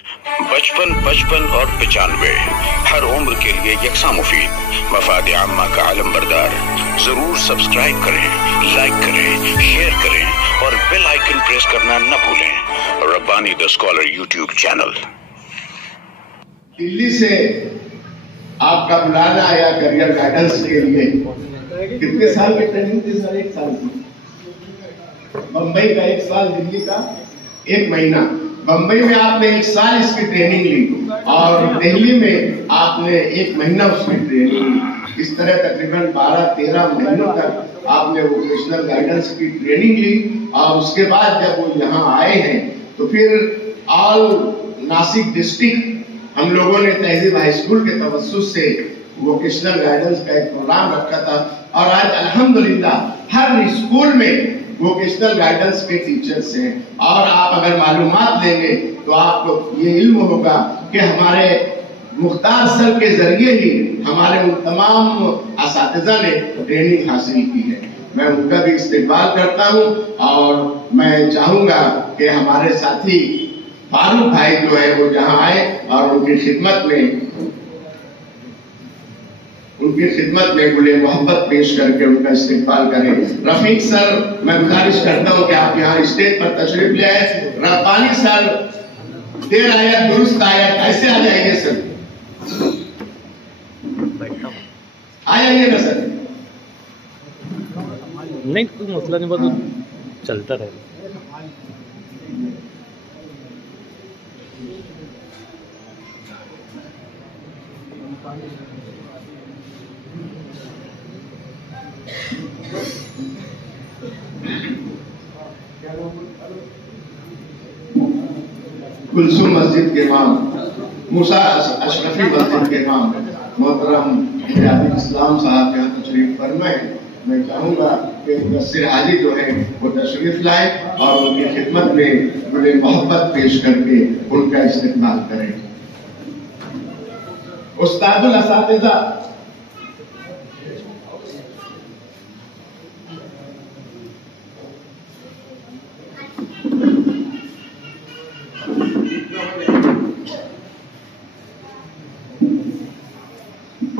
55, 55 और 95 हर उम्र के लिए यकसा मुफीद, मफाद आम्मा का आलम बरदार। जरूर सब्सक्राइब करें, लाइक करें, शेयर करें और बेल आइकन प्रेस करना न भूलें। Rabbani the scholar YouTube channel. Delhi से आपका बुलाना आया करियर गाइडेंस के लिए। कितने साल की ट्रेनिंग थी सर? 1 साल की। बम्बई का 1 साल, दिल्ली का 1 महीना। बम्बई में आपने 1 साल इसकी ट्रेनिंग ली और दिल्ली में आपने 1 महीना उसकी ट्रेनिंग ली। इस तरह तकरीबन 12-13 महीनों तक आपने वोकेशनल गाइडेंस की ट्रेनिंग ली और उसके बाद जब वो यहाँ आए हैं तो फिर ऑल नासिक डिस्ट्रिक्ट हम लोगों ने तहजीब हाई स्कूल के तवस्सुस से वोकेशनल गाइडेंस का एक प्रोग्राम रखा था और आज अल्हम्दुलिल्लाह हर स्कूल में वोकेशनल गाइडेंस के टीचर्स हैं। और आप अगर मालूमात लेंगे तो आपको ये इल्म होगा कि हमारे मुख्तार सर के जरिए ही हमारे उन तमाम असातिज़ा ने ट्रेनिंग हासिल की है। मैं उनका भी इस्तेमाल करता हूँ और मैं चाहूंगा कि हमारे साथी फारूक भाई जो है वो जहाँ आए और उनकी खिदमत में गुले मोहब्बत पेश करके उनका इस्तेमाल करें। रफीक सर, मैं गुजारिश करता हूं कि आप यहाँ स्टेज पर तशरीफ ले आए। रब्बानी सर, देर आयत दुरुस्त आयत, ऐसे आ जाइए सर, आ जाइए ना सर। नहीं कोई मसला नहीं, बस चलता रहे। कुलसुम मस्जिद के इमाम, मूसा अशरफी मस्जिद के इमाम मोहतरम हिजाबी इस्लाम साहब यहाँ तशरीफ फरमाए। मैं चाहूंगा कि मुदस्सिर हाजी जो है वो तशरीफ लाए और उनकी खिदमत में बड़े मोहब्बत पेश करके उनका इस्तेमाल करें। उस्तादुल असातिज़ा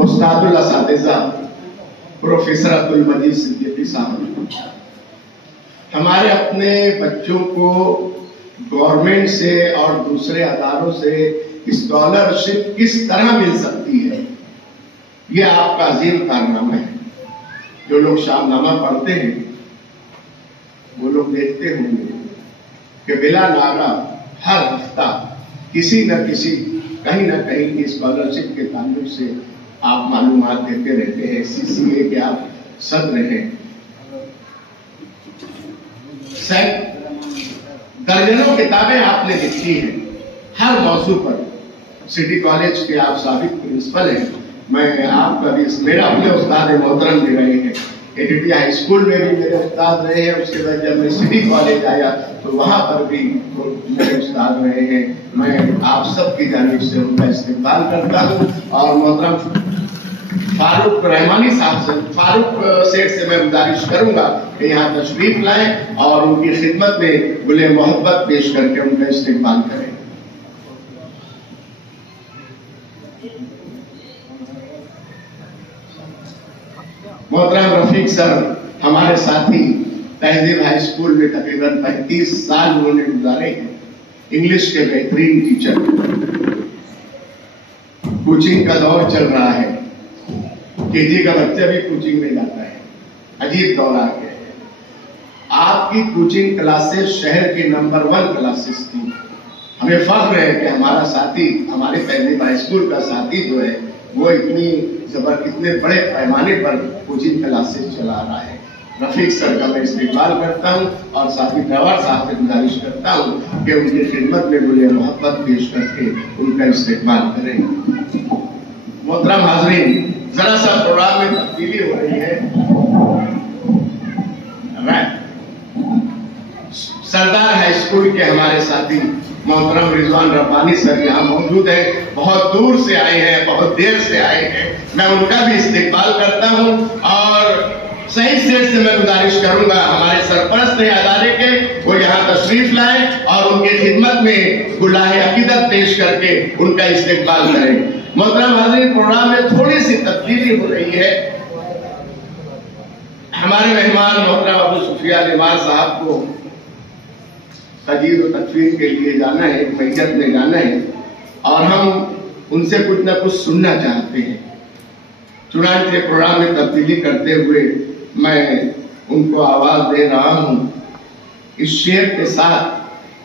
उस्तादुल असातिज़ा प्रोफेसर अब्दुल मजीद सिद्दीकी साहब हमारे अपने बच्चों को गवर्नमेंट से और दूसरे अदारों से स्कॉलरशिप किस तरह मिल सकती है, ये आपका अजीम कारनामा है। जो लोग शामनामा पढ़ते हैं वो लोग देखते होंगे कि बिला नारा हर हफ्ता किसी न किसी कहीं ना कहीं की स्कॉलरशिप के ताल्लुक से आप मालूमात देते रहते हैं। CCA के आप सदर हैं। दर्जनों किताबें आपने लिखी हैं हर मौजू पर। सिटी कॉलेज के आप साबिक प्रिंसिपल हैं। मैं आपका भी, मेरा अपने उस्ताद मोहतरम भी रहे हैं। ADT हाई स्कूल में भी मेरे उस्ताद रहे हैं। उसके बाद जब मैं सिटी कॉलेज आया तो वहां पर भी मेरे उस्ताद रहे हैं। मैं आप सबकी जानिब से उनका इस्तेमाल करता हूँ और मोहतरम फारूक रहमानी साहब से, फारूक सेठ से मैं गुजारिश करूंगा कि यहाँ तशरीफ लाएं और उनकी खिदमत में गुले मोहब्बत पेश करके उनका इस्तेमाल करें। मोहतरम रफीक सर हमारे साथी, तहजीब हाई स्कूल में तकरीबन 35 साल उन्होंने गुजारे हैं। इंग्लिश के बेहतरीन टीचर। कोचिंग का दौर चल रहा है। KG का बच्चा भी कोचिंग में जाता है। अजीब दौर आ गया है। आपकी कोचिंग क्लासेस शहर की नंबर 1 क्लासेस थी। हमें फख्र है कि हमारा साथी, हमारे तहजीब हाई स्कूल का साथी जो है वो इतने बड़े पैमाने पर कोचिंग क्लासेस चला रहा है। रफीक सर का मैं इस्तेमाल करता हूँ और साथी जवाहर साहब से गुजारिश करता हूँ कि उनकी खिदमत में मुझे मोहब्बत पेश करके उनका इस्तेमाल करें। मोहतरम हाज़रीन, जरा सा प्रोग्राम में तब्दीली हो रही है। सरदार हाई स्कूल के हमारे साथी मोहतरम रिजवान रब्बानी सर यहाँ मौजूद है। बहुत दूर से आए हैं, बहुत देर से आए हैं। मैं उनका भी इस्तेमाल करता हूँ और सही सेठ से मैं गुजारिश करूंगा हमारे सरपरस्त हैं अदारे के, वो यहाँ तशरीफ लाएं और उनके खिदमत में गुलाहे अकीदत पेश करके उनका इस्तेकबाल करें। मोहतरम हाज़रीन, प्रोग्राम में थोड़ी सी तब्दीली हो रही है। हमारे मेहमान मोहतरम अबू सुफियान निमार साहब को तजीर व तकफीर के लिए जाना है, मैयत में जाना है और हम उनसे कुछ न कुछ सुनना चाहते हैं। चुनांचे प्रोग्राम में तब्दीली करते हुए मैं उनको आवाज दे रहा हूं इस शेर के साथ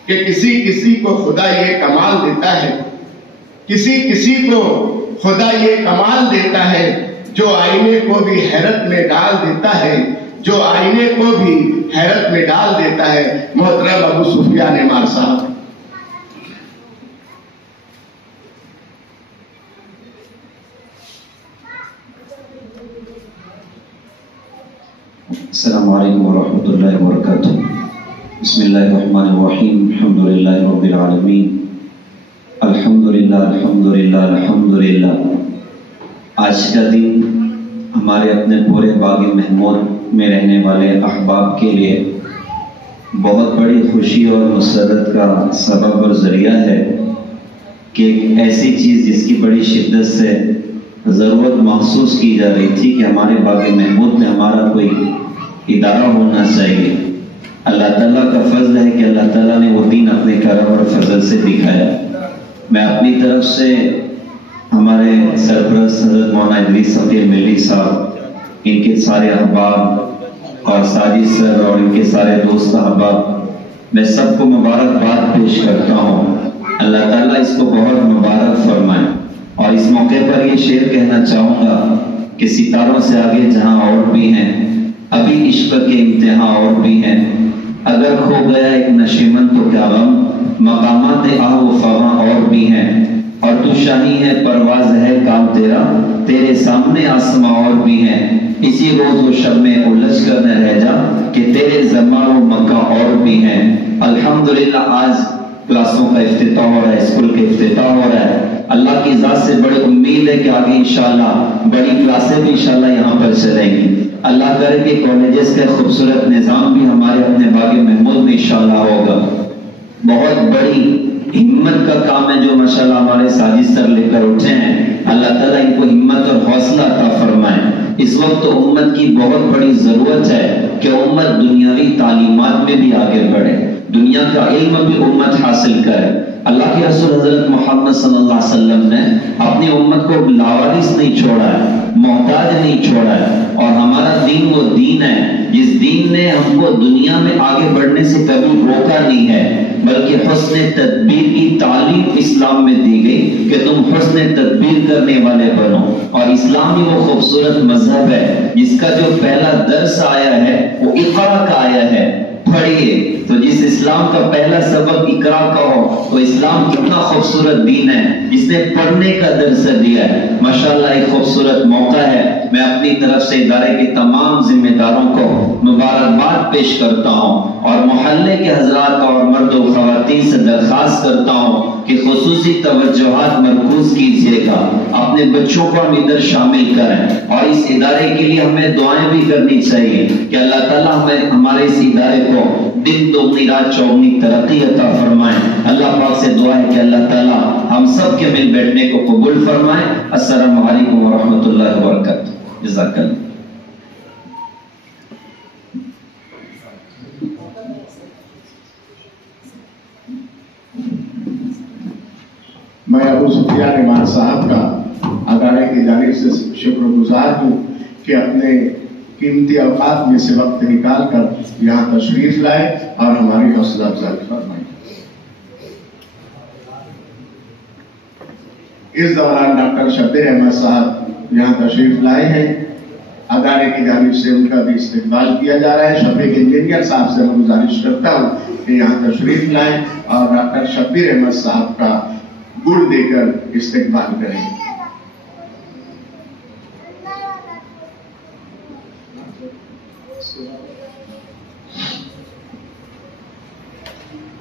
कि किसी किसी को खुदा ये कमाल देता है, किसी किसी को खुदा ये कमाल देता है, जो आईने को भी हैरत में डाल देता है, जो आईने को भी हैरत में डाल देता है। मोहतरम अबू सुफियान निमार साहब। अस्सलामु अलैकुम वरहमतुल्लाहि वबरकातुहू। बिस्मिल्लाहिर्रहमानिर्रहीम। अल्हम्दुलिल्लाहि रब्बिल आलमीन। अल्हम्दुलिल्लाह अल्हम्दुलिल्लाह अल्हम्दुलिल्लाह। आज का दिन हमारे अपने पूरे बाग़ महमूद में रहने वाले अहबाब के लिए बहुत बड़ी खुशी और मसरत का सबब और ज़रिया है कि एक ऐसी चीज़ जिसकी बड़ी शिद्दत से ज़रूरत महसूस की जा रही थी कि हमारे बाग़ महमूद में हमारा कोई इदारा होना चाहिए। अल्लाह ताला का फजल है कि अल्लाह ताला ने वो दीन अपने करम और फजल से दिखाया। मैं अपनी तरफ से हमारे सरपरस्त हज़रत मौलाना इदरीस फ़कीर मिल्ली साहब, इनके सारे अहबाब और साजिद सर और इनके सारे दोस्त अहबाब, मैं सबको मुबारकबाद पेश करता हूँ। अल्लाह ताला इसको बहुत मुबारक फरमाए। और इस मौके पर ये शेर कहना चाहूँगा कि सितारों से आगे जहाँ और भी हैं, अभी इश्क के इम्तिहान और भी हैं। अगर खो गया एक नशीमन तो क्या गम, मकामात आह व फवा और भी हैं। और तू शाही है परवाज है काम तेरा, तेरे सामने आसमां और भी हैं। इसी रोज वो शब में उलझ कर न रह जा कि तेरे ज़मान व मक्का और भी हैं। अल्हम्दुलिल्लाह आज क्लासों का इफ्तिताह हो रहा है, स्कूल का इफ्तिताह हो रहा है। अल्लाह की ज़ात से बड़ी उम्मीद है कि आगे इंशाअल्लाह बड़ी क्लासें भी इंशाअल्लाह यहाँ पर चलेंगी। अल्लाह करे कि कॉलेजेस का खूबसूरत निज़ाम भी हमारे अपने बाग़ महमूद में इंशाअल्लाह होगा। बहुत बड़ी हिम्मत का काम है जो माशाअल्लाह हमारे साजिद सर लेकर उठे हैं। अल्लाह ताला इनको हिम्मत और हौसला अता फरमाए। इस वक्त तो उम्मत की बहुत बड़ी ज़रूरत है कि उम्मत दुनियावी तालीमात में भी आगे बढ़े, दुनिया का इल्म भी उम्मत हासिल करे। अल्लाह के रसूल हज़रत मोहम्मद सल्लल्लाहु अलैहि वसल्लम ने अपनी उम्मत को लावारिस नहीं छोड़ा है, मोहताज नहीं छोड़ा है। और हमारा दीन वो दीन है जिस दीन ने हमको दुनिया में आगे बढ़ने से कभी रोका नहीं है, बल्कि हुस्न तदबीर की तालीम इस्लाम में दी गई कि तुम हुस्न तदबीर करने वाले बनो। और इस्लाम ही वो खूबसूरत मजहब है जिसका जो पहला दर्स आया है वो इक़रा का आया है, पढ़िए। तो जिस इस्लाम का पहला सबक इकरा का हो, तो इस्लाम कितना खूबसूरत दीन है जिसने पढ़ने का दर्स दिया है। माशाअल्लाह एक खूबसूरत मौका है। मैं अपनी तरफ से इदारे के तमाम जिम्मेदारों को मुबारकबाद पेश करता हूँ और मोहल्ले के हजरात और मर्द और ख़वातीन से दरख्वास्त करता हूँ कि खुसूसी तवज्जुहात मरकूज कीजिएगा, अपने बच्चों को हम इधर शामिल करें। और इस इदारे के लिए हमें दुआएं भी करनी चाहिए कि अल्लाह ताला हमें हमारे इस इदारे को दिन दोगुनी रात चौगुनी तरक्की अता फरमाए। अल्लाह पाक से दुआ है कि अल्लाह ताला हम सब के मिल बैठने को कबूल फरमाए। अस्सलामु अलैकुम व रहमतुल्लाहि व बरकातहू। जज़ाकल्लाह। मैं अबू सुफियान निमार साहब का अदारे की जानिब से शुक्रगुजार हूँ कि अपने कीमती औकात में से वक्त निकाल कर यहाँ तशरीफ लाए और हमारी हौसला अफजाई फरमाई। इस दौरान डॉक्टर शब्बीर अहमद साहब यहाँ तशरीफ लाए हैं। अदारे की जानिब से उनका भी इस्तेकबाल किया जा रहा है। शफीक इंजीनियर साहब से मैं गुजारिश करता हूँ कि यहाँ तशरीफ लाएं और डॉक्टर शब्बीर अहमद साहब का गुड़ देकर इस्तेकबाल करें।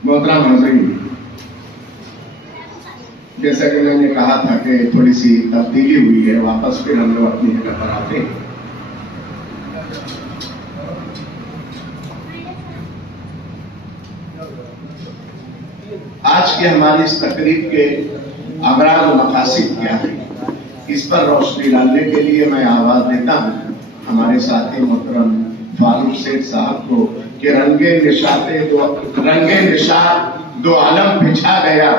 मोहतरम हाज़रीन, जैसा कि मैंने कहा था कि थोड़ी सी तब्दीली हुई है, वापस फिर हम लोग अपनी जगह पर आते हैं। آج کے ہماری اس تقریب کے اغراض و مقاصد کیا ہے، اس پر روشنی ڈالنے کے لیے میں آواز دیتا ہوں ہمارے ساتھی محترم فاروق سیٹھ صاحب کو کہ رنگے نشاط دو عالم بچھا گیا،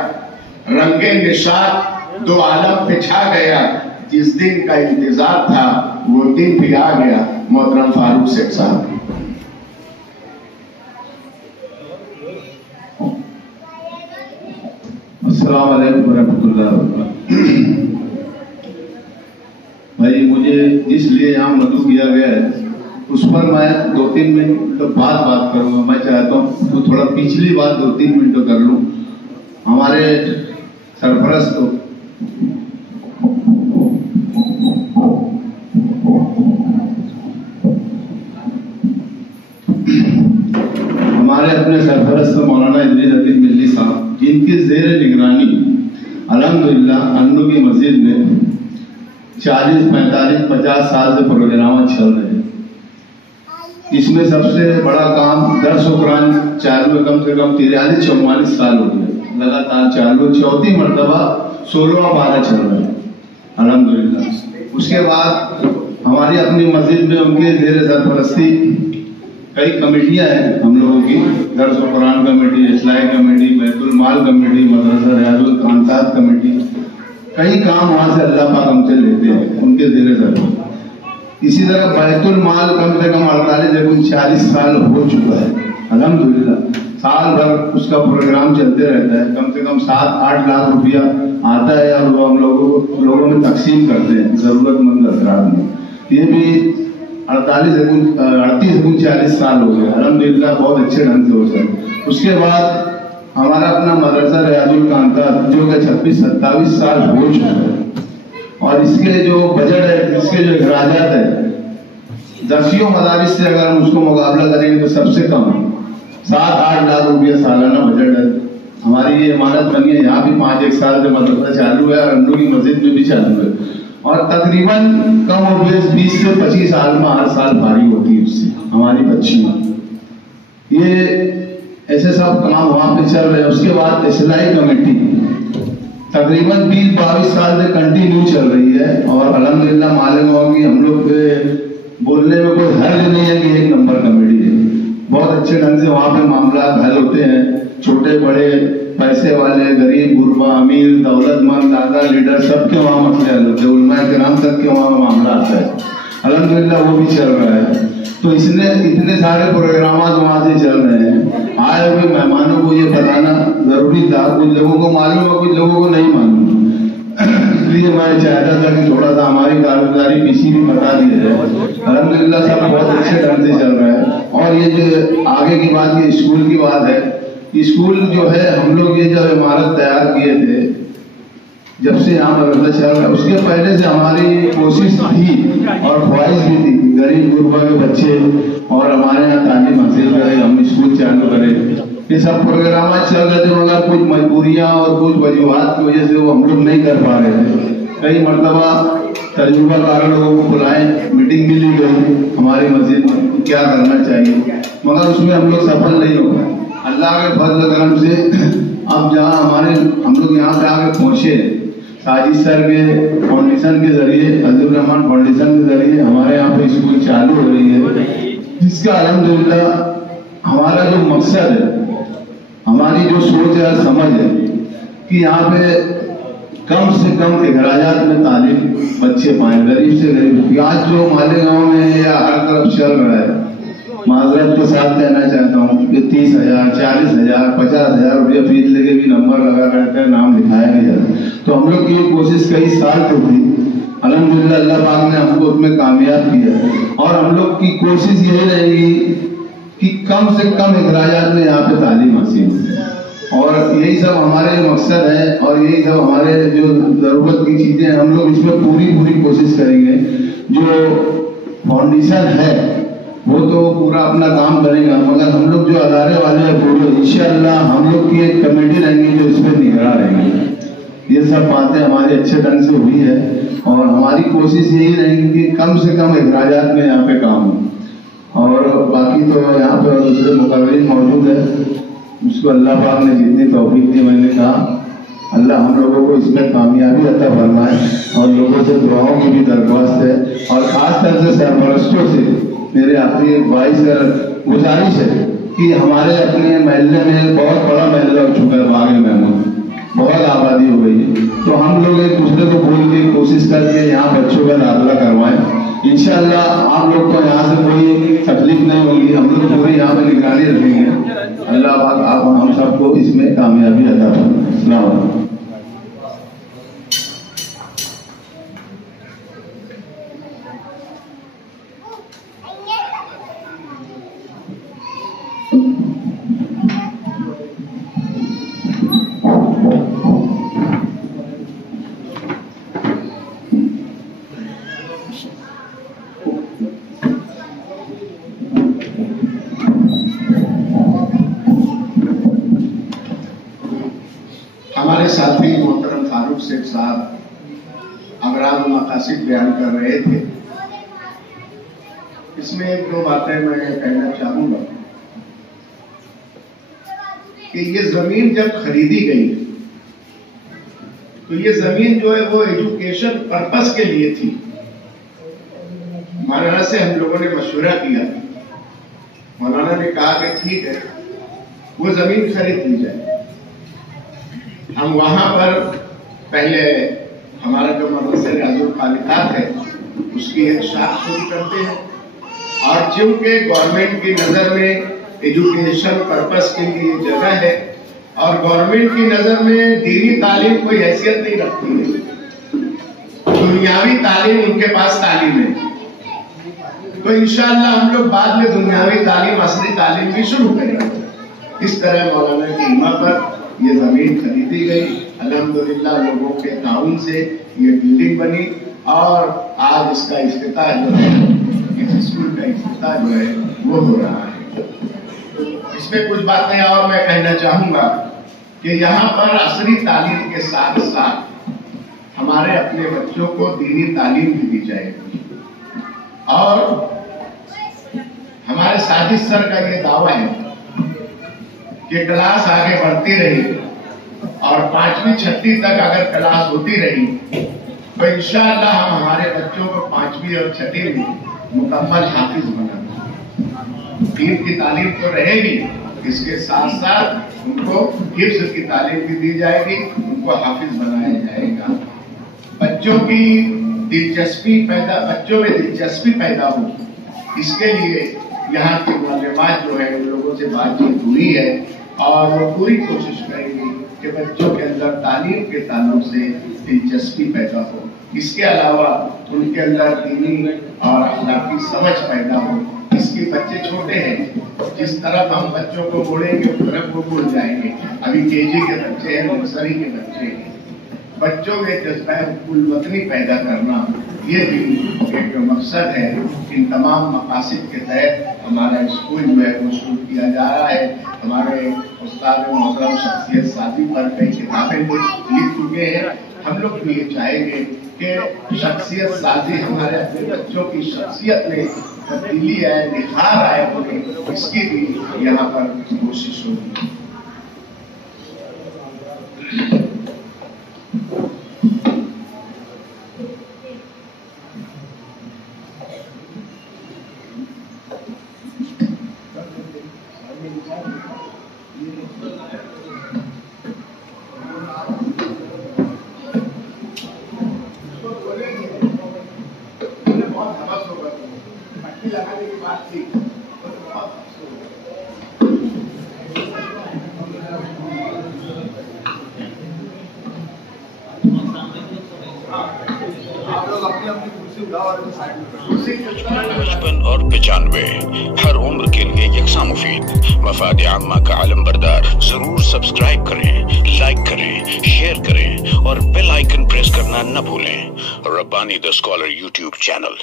رنگے نشاط دو عالم بچھا گیا، جس دن کا انتظار تھا وہ دن بھی آ گیا۔ محترم فاروق سیٹھ صاحب۔ السلام علیکم ورحمۃ اللہ وبرکاتہ۔ بھائی مجھے جس لیے یہاں مدعو کیا گیا ہے اس پر میں 2-3 منٹ بات کروں گا۔ میں چاہتا ہوں تو تھوڑا پچھلی بات 2-3 منٹ کر لوں۔ ہمارے سرپرست اپنے سرپرست مولانا ادریس حبیب ملی صاحب، جن کی زیر نگرانی الحمدللہ انو کی مسجد میں 40 45 50 سال سے پروگرام چل رہے ہیں۔ اس میں سب سے بڑا کام درس و قرآن چالو کم سے کم 43-44 سال ہو گئے لگاتار چالو، 4تھی مرتبہ 16واں پارہ چل رہا ہے الحمدللہ۔ اس کے بعد ہماری اپنی مسجد میں ان کے زیر سرپرستی کئی کمیٹیاں ہیں ہم لوگوں کی، درس و قرآن کمیٹی، اصلاحی کمیٹی، بیت المال کمیٹی، مدرسہ ریاض القرآن کمیٹی، کئی کام وہاں سے اللہ پاک ہم سے لیتے ہیں ان کے زیر سرپرستی۔ اسی طرح بیت المال کم سے کم 48-40 سال ہو چکا ہے الحمدللہ۔ سال بھر اس کا پروگرام چلتے رہتا ہے، کم سے کم 7-8 لاکھ روپیہ آتا ہے اور وہ ہم لوگوں میں تقسیم کرتے ہیں ضرورت مند افراد میں۔ یہ بھی 38-40 سال ہو گئے الحمدللہ، بہت اچھے ڈھنگ سے ہو جائے۔ اس کے بعد ہمارا اپنا مدرسہ ریاض القرآن جو کہ 26-27 سال ہو چکا ہے، اور اس کے جو بجٹ ہے، اس کے جو اخراجات ہے 10 مدارس سے اگر ہم اس کو مقابلہ کریں گے تو سب سے کم 7-8 لاکھ روپیہ سالانہ بجٹ ہے۔ ہماری یہ عمارت بنی ہے، یہاں بھی 5-1 سال سے مدرسہ چالو ہے اور انو کی مسجد میں بھی چالو ہے، اور تقریباً کم و بیش 20 سے 25 سال میں ہر سال بھاری ہوتی ہے اس سے ہماری بچیاں۔ یہ ایسے سب کام وہاں پہ چل رہے ہیں۔ اس کے بعد اصلاحی کمیٹی تقریباً 20-22 سال سے کنٹینیو چل رہی ہے، اور الحمدللہ معلوم ہوا کہ ہم لوگ بولنے میں کوئی حرج نہیں ہے کہ 1 نمبر کمیٹی ہے۔ بہت اچھے ڈھنگ سے وہاں پہ معاملات حل ہوتے ہیں، چھوٹے بڑے، پیسے والے، غریب، غربا، امیر، دولت مند، دادا، لیڈر، سب کے وہاں مسئلے حل ہوتے ہیں، علماء کرام تک کے وہاں معاملہ آتا ہے الحمدللہ، وہ بھی چل رہا ہے۔ تو اس نے اتنے سارے پروگرامات وہاں سے چل رہے ہیں، آئے ہوئے مہمانوں کو یہ بتانا ضروری تھا، کچھ لوگوں کو معلوم ہے کچھ لوگوں کو نہیں معلوم، اس لیے میں چاہتا تھا کہ تھوڑا سا ہماری کارگزاری پیچھے بھی بتا دی جائے۔ الحمدللہ سب بہت اچھے ڈھنگ سے چل رہا ہے۔ اور یہ جو آگے کی بات، یہ اسکول کی بات ہے، اسکول جو ہے ہم لوگ یہ جب عمارت تیار کیے تھے، جب سے یہاں مدرسہ چل رہا ہے، اس کے پہلے سے ہماری کوشش تھی اور خواہش بھی تھی کہ غریب غربا کے بچے اور ہمارے یہاں تعلیم حاصل کرے، ہم اسکول چالو کریں۔ یہ سب پروگرامات چل رہے تھے، مگر کچھ مجبوریاں اور کچھ وجوہات کی وجہ سے وہ ہم لوگ نہیں کر پا رہے تھے۔ کئی مرتبہ تجربہ کار لوگوں کو بلائیں، میٹنگ بھی لی گئی ہماری مسجد میں کیا کرنا چاہیے، مگر اس میں ہم لوگ سفل نہیں ہو پائے۔ اللہ کے فضل کرم سے اب جہاں ہم لوگ یہاں پہ آگے پہنچے، ساجد سر کے فاؤنڈیشن کے ذریعے، عزیز الرحمان فاؤنڈیشن کے ذریعے ہمارے یہاں پہ اسکول چالو ہو رہی ہے، جس کا الحمدللہ ہمارا جو مقصد ہے، ہماری جو سوچ ہے، سمجھ ہے کہ یہاں پہ کم سے کم اخراجات میں تعلیم بچے پائیں، غریب سے غریب۔ آج جو مالیگاؤں میں یا ہر طرف چل رہا ہے، معذرت کے ساتھ کہنا چاہتا ہوں کہ 30,000 40,000 50,000 روپیہ فیس لے کے بھی نمبر لگا رہتا ہے، نام لکھایا نہیں جاتا۔ تو ہم لوگ کی کوشش کئی سال سے تھی، الحمدللہ اللہ پاک نے ہم کو اس میں کامیاب کیا، اور ہم لوگ کی کوشش یہی رہے گی کہ کم سے کم اخراجات میں یہاں پہ تعلیم حاصل ہو، اور یہی سب ہمارے مقصد ہے، اور یہی سب ہمارے جو ضرورت کی چیزیں ہیں، ہم لوگ اس میں پوری کوشش کریں گے۔ جو فاؤنڈیشن ہے وہ تو پورا اپنا کام کرے گا، مگر ہم لوگ جو ادارے والے ہیں پورے انشاءاللہ ہم لوگ کی ایک کمیٹی رہیں گی جو اس پہ نگراں رہیں گی۔ یہ سب باتیں ہماری اچھے ڈھنگ سے ہوئی ہے، اور ہماری کوشش یہی رہے گی کہ کم سے کم اخراجات میں یہاں پہ کام ہو، اور باقی تو یہاں پہ دوسرے مقررین موجود ہیں، مجھ کو اللہ پاک نے جتنی توفیق دی میں نے کہا اللہ ہم لوگوں کو اس میں کامیابی عطا فرمائے، اور لوگوں سے دعاؤں کی بھی درخواست ہے، اور خاص طور سے سرپرستوں سے میرے آخری بھائی سے گزارش ہے کہ ہمارے اپنے محلے میں بہت بڑا محلہ ہو چکا ہے باغ محمود، بہت آبادی ہو گئی ہے، تو ہم لوگ ایک دوسرے کو بول کے کوشش کر کے یہاں بچوں کا داخلہ کروائیں، انشاءاللہ آپ لوگ کو یہاں سے کوئی تکلیف نہیں ہوگی، ہم لوگ پورے یہاں پہ نگرانی رکھیں گے، اللہ پاک آپ ہم سب کو اس میں کامیابی عطا فرمائے۔ السلام علیکم۔ ہمارے ساتھی محترم فاروق شیخ صاحب اغراض و مقاصد بیان کر رہے تھے، اس میں ایک دو باتیں میں کہنا چاہوں گا کہ یہ زمین جب خریدی گئی تو یہ زمین جو ہے وہ ایجوکیشن پرپس کے لیے تھی۔ مولانا سے ہم لوگوں نے مشورہ کیا، مولانا نے کہا کہ ٹھیک ہے وہ زمین خرید لی جائے، ہم وہاں پر پہلے ہمارا جو مدرسہ ریاض الخالقات ہے اس کی ایک شاخ شروع کرتے ہیں، اور چونکہ گورنمنٹ کی نظر میں ایجوکیشن پرپس کے لیے جگہ ہے اور گورنمنٹ کی نظر میں دینی تعلیم کوئی حیثیت نہیں رکھتی ہے، دنیاوی تعلیم ان کے پاس تعلیم ہے، تو انشاءاللہ ہم لوگ بعد میں دنیاوی تعلیم اصلی تعلیم بھی شروع کریں گے۔ اس طرح مولانا کی ہمت پر یہ زمین خریدی گئی، الحمدللہ لوگوں کے تعاون سے یہ بلڈنگ بنی، اور آج اس کا افتتاح جو ہے، اس اسکول کا افتتاح جو ہے وہ ہو رہا ہے۔ اس میں کچھ باتیں اور میں کہنا چاہوں گا کہ یہاں پر عصری تعلیم کے ساتھ ساتھ ہمارے اپنے بچوں کو دینی تعلیم بھی دی جائے گی، اور ہمارے ساجد سر کا یہ دعویٰ ہے کہ کلاس آگے بڑھتی رہی اور 5ویں 6ویں تک اگر کلاس ہوتی رہی تو انشاءاللہ ہم ہمارے بچوں کو 5ویں اور 6ویں میں مکمل حافظ بنانا، دین کی تعلیم تو رہے گی، اس کے ساتھ ساتھ ان کو حفظ کی تعلیم بھی دی جائے گی، ان کو حافظ بنایا جائے گا۔ بچوں میں دلچسپی پیدا ہو، اس کے لیے یہاں کی معلمات جو ہے ان لوگوں سے بات چیت ہوئی ہے، اور وہ پوری کوشش کریں گی کہ بچوں کے اندر تعلیم کے تعلق سے دلچسپی پیدا ہو، اس کے علاوہ ان کے اندر دینی اور اخلاقی سمجھ پیدا ہو۔ اس کے بچے چھوٹے ہیں، جس طرف ہم بچوں کو بولیں گے اس طرف وہ بول جائیں گے، ابھی KG کے بچے ہیں، نرسری کے بچے ہیں، بچوں میں جذبہ حب الوطنی پیدا کرنا یہ بھی ایک مقصد ہے۔ ان تمام مقاصد کے تحت ہمارا اسکول جو ہے وہ شروع کیا جا رہا ہے۔ ہمارے استاد محترم شخصیت سازی پر کئی کتابیں لکھ چکے ہیں، ہم لوگ بھی یہ چاہیں گے کہ شخصیت سازی ہمارے اپنے بچوں کی شخصیت میں تبدیلی آئے، نکھار آئے، اس کی بھی یہاں پر کوشش ہوگی۔ بچپن اور 95 ہر عمر کے لیے یکساں مفید، مفاد عامہ کا علم بردار۔ ضرور سبسکرائب کریں، لائک کریں، شیئر کریں اور بیل آئیکن پریس کرنا نہ بھولیں۔ ربانی دی اسکالر یوٹیوب چینل۔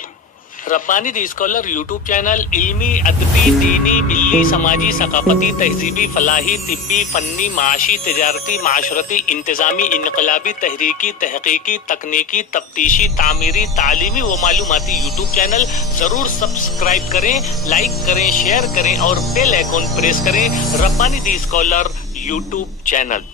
रब्बानी दी स्कॉलर यूट्यूब चैनल इल्मी, अदबी, दीनी, मिल्ली, समाजी, सकाफती, तहजीबी, फलाही, तिब्बी, फन्नी, माशी, तिजारती, माशरती, इंतजामी, इनकलाबी, तहरीकी, तहकीकी, तकनीकी, तफ्तीशी, तामीरी, तालीमी व मालूमाती यूट्यूब चैनल जरूर सब्सक्राइब करें, लाइक करें, शेयर करें और बेल आइकॉन प्रेस करें। रब्बानी दी स्कॉलर यूट्यूब चैनल।